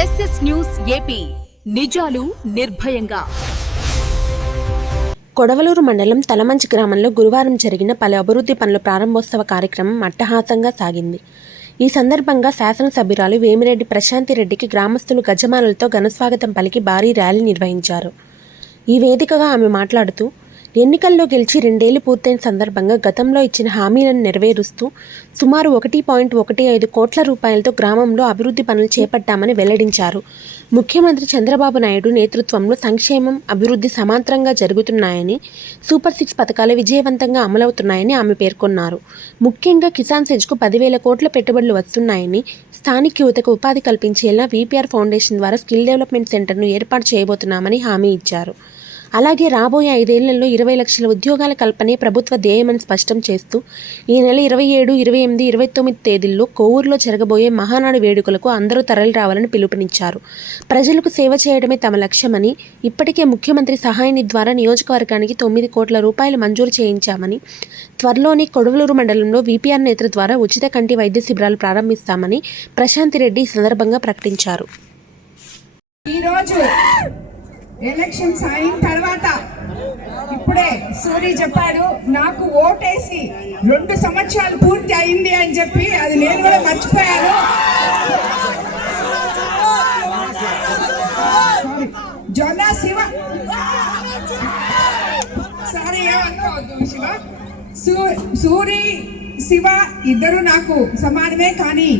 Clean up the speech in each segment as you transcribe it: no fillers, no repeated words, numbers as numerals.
SS news AP నిజాలు నిర్భయంగా. కొడవలూరు మండలం తలమంచి గ్రామంలో గురువారం జరిగిన పలు అభివృద్ధి పనుల ప్రారంభోత్సవ కార్యక్రమం అట్టహాసంగా సాగింది. ఈ సందర్భంగా శాసనసభ్యురాలు వేమిరెడ్డి ప్రశాంతిరెడ్డికి గ్రామస్తులు గజమాలలతో ఘనస్వాగతం పలికి భారీ ర్యాలీ నిర్వహించారు. ఈ వేదికగా ఆమె మాట్లాడుతూ, ఎన్నికల్లో గెలిచి 2 ఏళ్లు పూర్తయిన సందర్భంగా గతంలో ఇచ్చిన హామీలను నెరవేరుస్తూ సుమారు 1.15 కోట్ల రూపాయలతో గ్రామంలో అభివృద్ధి పనులు చేపట్టామని వెల్లడించారు. ముఖ్యమంత్రి చంద్రబాబు నాయుడు నేతృత్వంలో సంక్షేమం, అభివృద్ధి సమాంతరంగా జరుగుతున్నాయని, సూపర్ 6 పథకాలు విజయవంతంగా అమలవుతున్నాయని ఆమె పేర్కొన్నారు. ముఖ్యంగా కిసాన్ సెజ్కు 10,000 కోట్ల పెట్టుబడులు వస్తున్నాయని, స్థానిక యువతకు ఉపాధి కల్పించేలా వీపీఆర్ ఫౌండేషన్ ద్వారా స్కిల్ డెవలప్మెంట్ సెంటర్ను ఏర్పాటు చేయబోతున్నామని హామీ ఇచ్చారు. అలాగే రాబోయే 5 ఏళ్లలో 20 లక్షల ఉద్యోగాల కల్పనే ప్రభుత్వ ధ్యేయమని స్పష్టం చేస్తూ, ఈ నెల 27, 28, 29 తేదీల్లో కోవూరులో జరగబోయే మహానాడు వేడుకలకు అందరూ తరలి రావాలని పిలుపునిచ్చారు. ప్రజలకు సేవ చేయడమే తమ లక్ష్యమని, ఇప్పటికే ముఖ్యమంత్రి సహాయ నిధి ద్వారా నియోజకవర్గానికి 9 కోట్ల రూపాయలు మంజూరు చేయించామని, త్వరలోనే కొడవలూరు మండలంలో వీపీఆర్ నేతృత్వం ద్వారా ఉచిత కంటి వైద్య శిబిరాలు ప్రారంభిస్తామని ప్రశాంతిరెడ్డి ఈ సందర్భంగా ప్రకటించారు. ఎలక్షన్స్ అయిన తర్వాత ఇప్పుడే సూరి చెప్పాడు, నాకు ఓటేసి 2 సంవత్సరాలు పూర్తి అయింది అని చెప్పి. అది నేను కూడా మర్చిపోయాను. జొన్న శివ సారీ ఏమనుకోవద్దు శివ, సూరి శివ ఇద్దరు నాకు సమానమే, కానీ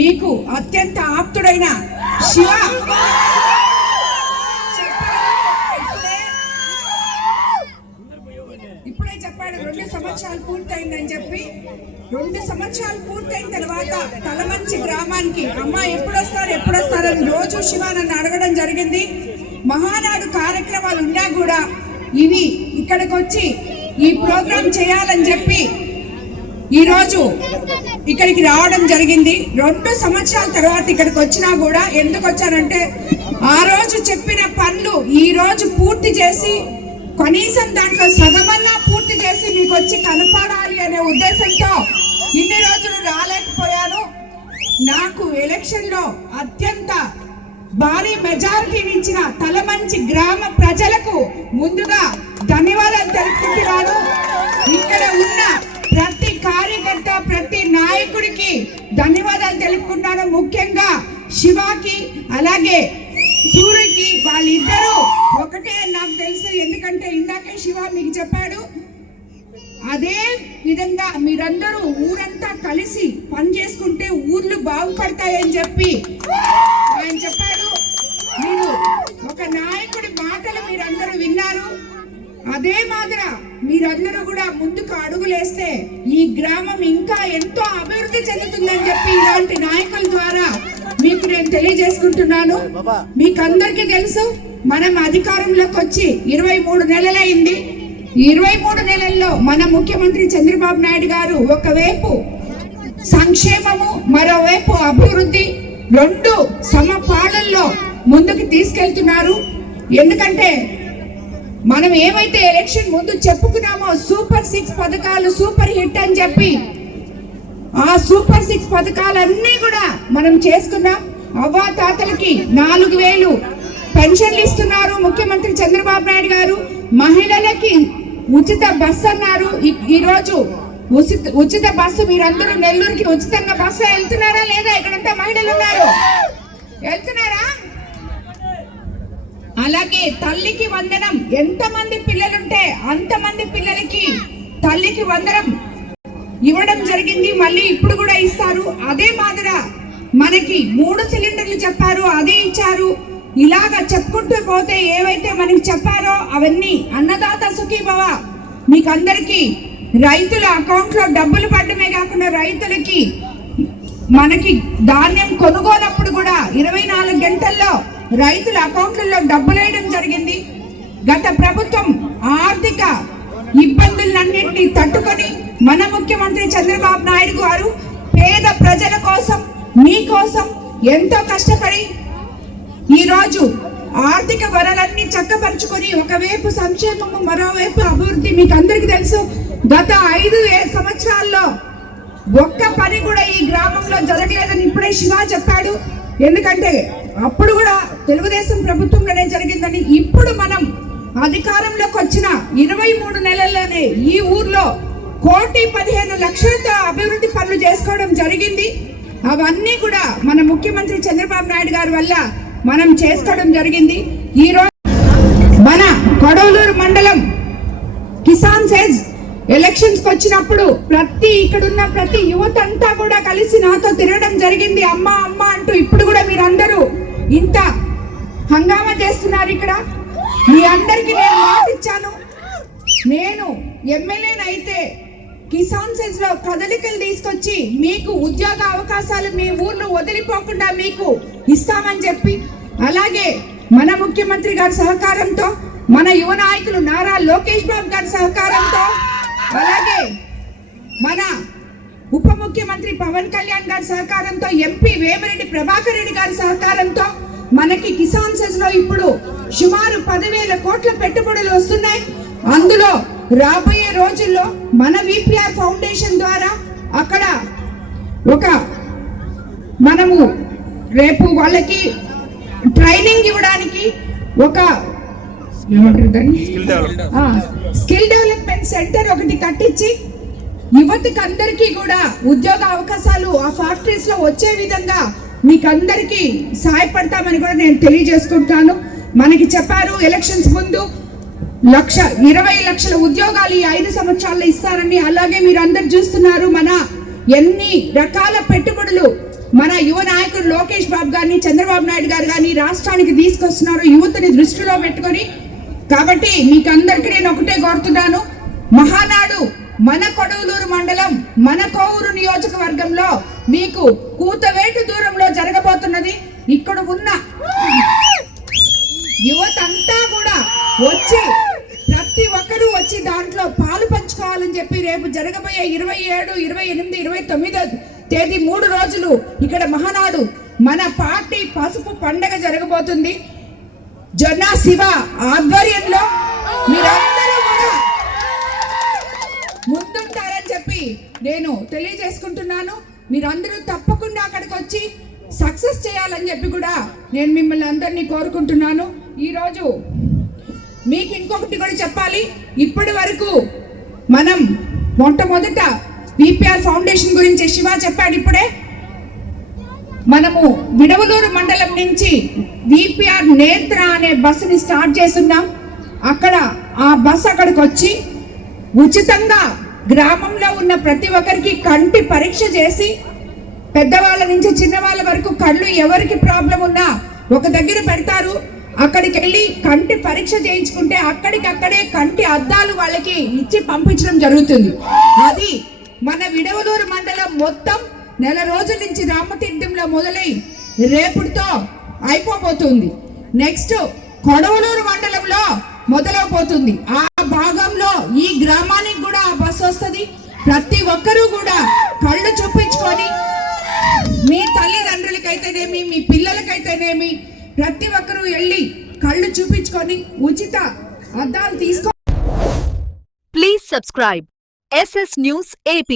మీకు అత్యంత ఆప్తుడైన శివ ఇప్పుడే చెప్పాడు 2 సంవత్సరాలు పూర్తయిందని చెప్పి. 2 సంవత్సరాలు పూర్తయిన తర్వాత తలమంచి గ్రామానికి అమ్మ ఎప్పుడొస్తారని రోజు శివ నన్ను అడగడం జరిగింది. మహానాడు కార్యక్రమాలు ఉన్నా కూడా ఇవి ఇక్కడికి వచ్చి ఈ ప్రోగ్రాం చేయాలని చెప్పి ఈరోజు ఇక్కడికి రావడం జరిగింది. 2 సంవత్సరాల తర్వాత ఇక్కడికి వచ్చినా కూడా ఎందుకు వచ్చానంటే, ఆ రోజు చెప్పిన పనులు ఈ రోజు పూర్తి చేసి, కనీసం దాంట్లో సగమన్నా పూర్తి చేసి మీకు వచ్చి కనపడాలి అనే ఉద్దేశంతో ఇన్ని రోజులు రాలేకపోయాను. నాకు ఎలక్షన్లో అత్యంత భారీ మెజారిటీనిచ్చిన తలమంచి గ్రామ ప్రజలకు ముందుగా ధన్యవాదాలు తెలుపుకుంటున్నాను. ఇక్కడ ఉన్న ప్రతి కార్యకర్త, ప్రతి నాయకుడికి ధన్యవాదాలు తెలుపుకుంటున్నాను. ముఖ్యంగా శివాకి అలాగే సూర్యకి, వాళ్ళిద్దరూ ఒకటే నాకు తెలుసు. ఎందుకంటే ఇందాకే శివ మీకు చెప్పాడు, అదే విధంగా మీరందరూ ఊరంతా కలిసి పని చేసుకుంటే ఊర్లు బాగుపడతాయని చెప్పి ఆయన చెప్పాడు. మీరు ఒక నాయకుడి మాటలు మీరందరూ విన్నారు. అదే మాదిర మీరందరూ కూడా ముందుకు అడుగులేస్తే ఈ గ్రామం ఇంకా ఎంతో అభివృద్ధి చెందుతుందని చెప్పి ఇలాంటి నాయకుల ద్వారా మీకు నేను తెలియజేసుకుంటున్నాను. మీకు అందరికీ తెలుసు, మనం అధికారంలోకి వచ్చి 23 నెలలైంది. 23 నెలల్లో మన ముఖ్యమంత్రి చంద్రబాబు నాయుడు గారు ఒకవైపు సంక్షేమము, మరోవైపు అభివృద్ధి 2 సమపాళల్లో ముందుకు తీసుకెళ్తున్నారు. ఎందుకంటే మనం ఏమైతే ఎలక్షన్ ముందు చెప్పుకున్నామో సూపర్ 6 పథకాలు సూపర్ హిట్ అని చెప్పి, ఆ సూపర్ 6 పథకాలన్నీ కూడా మనం చేసుకున్నాం. అవ్వా తాతలకి 4,000 పెన్షన్లు ఇస్తున్నారు ముఖ్యమంత్రి చంద్రబాబు నాయుడు గారు. మహిళలకి ఉచిత బస్సు అన్నారు. ఈరోజు ఉచిత బస్సు మీరందరూ నెల్లూరుకి ఉచితంగా బస్సు వెళ్తున్నారా లేదా? ఇక్కడంతా మహిళలు ఉన్నారు, వెళ్తున్నారా? అలాగే తల్లికి వందనం, ఎంతమంది పిల్లలుంటే అంతమంది పిల్లలకి తల్లికి వందనం ఇవ్వడం జరిగింది. మళ్ళీ ఇప్పుడు కూడా ఇస్తారు. అదే మాదిర మనకి 3 సిలిండర్లు చెప్పారు, అదే ఇచ్చారు. ఇలాగా చెప్పుకుంటూ పోతే ఏవైతే మనకి చెప్పారో అవన్నీ అన్నదాత సుఖీభవ. మీకు అందరికీ రైతుల అకౌంట్లో డబ్బులు పడడమే కాకుండా రైతులకి మనకి ధాన్యం కొనుగోనప్పుడు కూడా 24 గంటల్లో రైతుల అకౌంట్లలో డబ్బులు వేయడం జరిగింది. గత ప్రభుత్వం ఆర్థిక ఇబ్బందులన్నింటినీ తట్టుకొని మన ముఖ్యమంత్రి చంద్రబాబు నాయుడు గారు పేద ప్రజల కోసం, మీకోసం ఎంతో కష్టపడి ఈరోజు ఆర్థిక వనరులన్నీ చక్కపరుచుకొని ఒకవైపు సంక్షేమము, మరోవైపు అభివృద్ధి. మీకు అందరికీ తెలుసు, గత 5 సంవత్సరాల్లో ఒక్క పని కూడా ఈ గ్రామంలో జరగలేదని ఇప్పుడే శివ చెప్పాడు. ఎందుకంటే అప్పుడు కూడా తెలుగుదేశం ప్రభుత్వంలోనే జరిగిందని, ఇప్పుడు మనం అధికారంలోకి వచ్చిన 23 నెలల్లోనే ఈ ఊర్లో 1,15,00,000తో అభివృద్ధి పనులు చేసుకోవడం జరిగింది. అవన్నీ కూడా మన ముఖ్యమంత్రి చంద్రబాబు నాయుడు గారి వల్ల మనం చేసుకోవడం జరిగింది. ఈ రోజు మన కొడవలూరు మండలం కిసాన్ సేజ్ ఎలక్షన్స్ కి వచ్చినప్పుడు ఇక్కడున్న ప్రతి యువత అంతా కూడా కలిసి నాతో తిరగడం జరిగింది, అమ్మ అమ్మ అంటూ. ఇప్పుడు కూడా మీరందరూ ఇంత హంగామా చేస్తున్నారు. ఇక్కడ మీ అందరికీ నేను మాట ఇచ్చాను, నేను ఎమ్మెల్యేనైతే కిసాన్ సెజ్ లో కదలికలు తీసుకొచ్చి మీకు ఉద్యోగ అవకాశాలు మీ ఊర్లో వదిలిపోకుండా మీకు ఇస్తామని చెప్పి, అలాగే మన ముఖ్యమంత్రి గారి సహకారంతో, మన యువ నాయకులు నారా లోకేష్ బాబు గారి సహకారంతో, అలాగే మన ఉప ముఖ్యమంత్రి పవన్ కళ్యాణ్ గారి సహకారంతో, ఎంపీ వేమిరెడ్డి ప్రభాకర్ రెడ్డి గారి సహకారంతో మనకి కిసాన్ సెజ్ లో ఇప్పుడు సుమారు 10,000 కోట్ల పెట్టుబడులు వస్తున్నాయి. అందులో రాబోయే రోజుల్లో మన విపిఆర్ ఫౌండేషన్ ద్వారా అక్కడ మనము రేపు వాళ్ళకి ట్రైనింగ్ ఇవ్వడానికి స్కిల్ డెవలప్మెంట్ సెంటర్ ఒకటి కట్టించి యువతకి అందరికీ కూడా ఉద్యోగ అవకాశాలు ఆ ఫ్యాక్టరీస్ లో వచ్చే విధంగా మీకందరికీ సహాయపడతామని కూడా నేను తెలియజేసుకుంటాను. మనకి చెప్పారు ఎలక్షన్స్ ముందు 20 లక్షల ఉద్యోగాలు ఈ 5 సంవత్సరాల్లో ఇస్తారని. అలాగే మీరు అందరు చూస్తున్నారు మన ఎన్ని రకాల పెట్టుబడులు మన యువ నాయకుడు లోకేష్ బాబు గారిని, చంద్రబాబు నాయుడు గారు కానీ రాష్ట్రానికి తీసుకొస్తున్నారు యువతని దృష్టిలో పెట్టుకొని. కాబట్టి మీకందరికీ నేను ఒకటే కోరుతున్నాను, మహానాడు మన కొడవలూరు మండలం మన కోవూరు నియోజకవర్గంలో మీకు కూతవేటు దూరంలో జరగబోతున్నది. ఇక్కడ ఉన్న యువత అంతా కూడా వచ్చి ప్రతి ఒక్కరూ వచ్చి దాంట్లో పాలు పంచుకోవాలని చెప్పి రేపు జరగబోయే 27, 28, 29 తేదీ 3 రోజులు ఇక్కడ మహానాడు మన పార్టీ పసుపు పండగ జరగబోతుంది. జొన్నా శివ ఆధ్వర్యంలో మీరందరూ కూడా ముందుంటారని చెప్పి నేను తెలియజేసుకుంటున్నాను. మీరందరూ తప్పకుండా అక్కడికి వచ్చి సక్సెస్ చేయాలని చెప్పి కూడా నేను మిమ్మల్ని అందరినీ కోరుకుంటున్నాను. ఈరోజు మీకు ఇంకొకటి కూడా చెప్పాలి. ఇప్పటి వరకు మనం మొట్టమొదట విపిఆర్ ఫౌండేషన్ గురించి శివ చెప్పాడు. ఇప్పుడే మనము విడవలూరు మండలం నుంచి విపిఆర్ నేత్ర అనే బస్సుని స్టార్ట్ చేస్తున్నాం. అక్కడ ఆ బస్సు అక్కడికి వచ్చి ఉచితంగా గ్రామంలో ఉన్న ప్రతి ఒక్కరికి కంటి పరీక్ష చేసి, పెద్దవాళ్ళ నుంచి చిన్నవాళ్ళ వరకు కళ్ళు ఎవరికి ప్రాబ్లం ఉన్నా ఒక దగ్గర పెడతారు. అక్కడికి వెళ్ళి కంటి పరీక్ష చేయించుకుంటే అక్కడికక్కడే కంటి అద్దాలు వాళ్ళకి ఇచ్చి పంపించడం జరుగుతుంది. అది మన విడవలూరు మండలం మొత్తం నెల రోజుల నుంచి రామతీర్థంలో మొదలై రేపుడుతో అయిపోబోతుంది. నెక్స్ట్ కొడవలూరు మండలంలో మొదలైపోతుంది. ఆ భాగంలో ఈ గ్రామానికి కూడా ఆ బస్సు వస్తుంది. ప్రతి ఒక్కరూ కూడా కళ్ళు చూపించుకొని, మీ తల్లిదండ్రులకైతేనేమి మీ పిల్లలకైతేనేమి ప్రతి ఒక్కరూ వెళ్ళి కళ్ళు చూపించుకొని ఉచిత అద్దాలు తీసుకో. Please subscribe SS News AP.